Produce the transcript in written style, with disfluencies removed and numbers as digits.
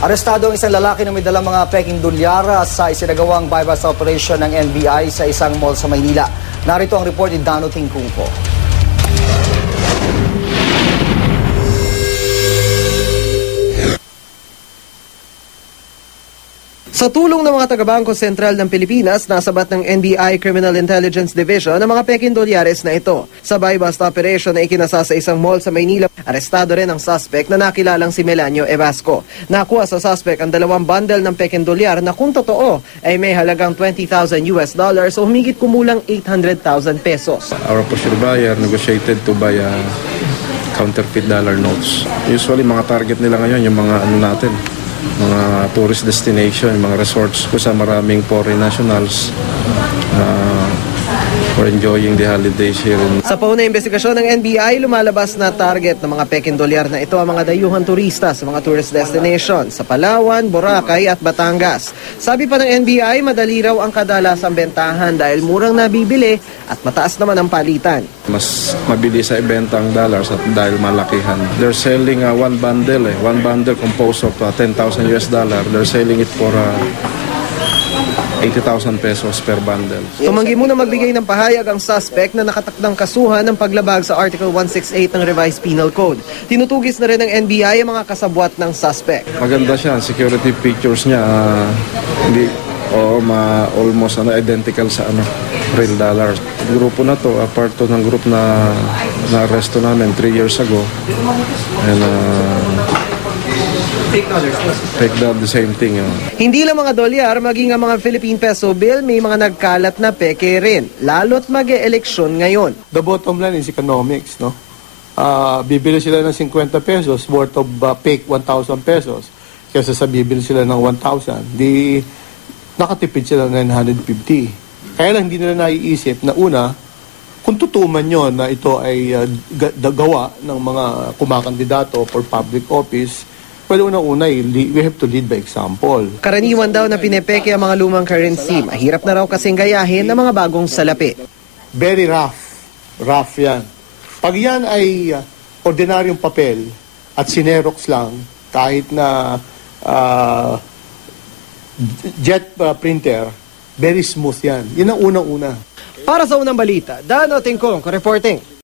Arestado ang isang lalaki na may dalang mga peking dolyar sa isinagawang buy-bust operation ng NBI sa isang mall sa Maynila. Narito ang report ni Dano Tingkungko. Sa tulong ng mga taga-Bangko Sentral ng Pilipinas, nasabat ng NBI Criminal Intelligence Division ang mga peking dolyares na ito. Sa buy-bust operation na ikinasa sa isang mall sa Maynila, arestado rin ang suspect na nakilalang si Melanio Evasco. Nakuha sa suspect ang 2 bundle ng peking dolyar na kung totoo ay may halagang $20,000 o humigit kumulang 800,000 pesos. Our posture buyer negotiated to buy counterfeit dollar notes. Usually mga target nila ngayon yung mga mga tourist destination, mga resorts kung sa maraming foreign nationals for enjoying the holidays here. Sa pauna investigasyon ng NBI, lumalabas na target ng mga peking dolyar na ito ang mga dayuhang turista sa mga tourist destinations sa Palawan, Boracay at Batangas. Sabi pa ng NBI, madali raw ang kadalasang bentahan dahil murang nabibili at mataas naman ang palitan. Mas mabili sa ibenta ang dollars at dahil malakihan. They're selling one bundle composed of $10,000. They're selling it for 80,000 pesos per bundle. Tumanggi muna magbigay ng pahayag ang suspect na nakatakdang kasuhan ng paglabag sa Article 168 ng Revised Penal Code. Tinutugis na rin ng NBI ang mga kasabwat ng suspect. Maganda siya, security pictures niya almost identical sa real dollars. Yung grupo na to, part to ng group na na-arresto namin 3 years ago. And take down the same thing. Hindi lang mga dolyar, maging ang mga Philippine peso bill, may mga nagkalat na peke rin. Lalo't mag-e-eleksyon ngayon. The bottom line is economics, no? Bibili sila ng 50 pesos worth of fake 1,000 pesos. Kaysa sa bibili sila ng 1,000, di nakatipid sila ng 950. Kaya lang hindi nila naiisip na una, kung tutuman yun na ito ay gawa ng mga kumakandidato for public office, well, unang-una, we have to lead by example. Karaniwan daw na pinepeke ang mga lumang currency. Mahirap na raw kasing gayahin ng mga bagong salapi. Very rough. Rough yan. Pag yan ay ordinaryong papel at sinerox lang, kahit na jet printer, very smooth yan. Yan ang unang-una. Para sa unang balita, Dano Tingkong reporting.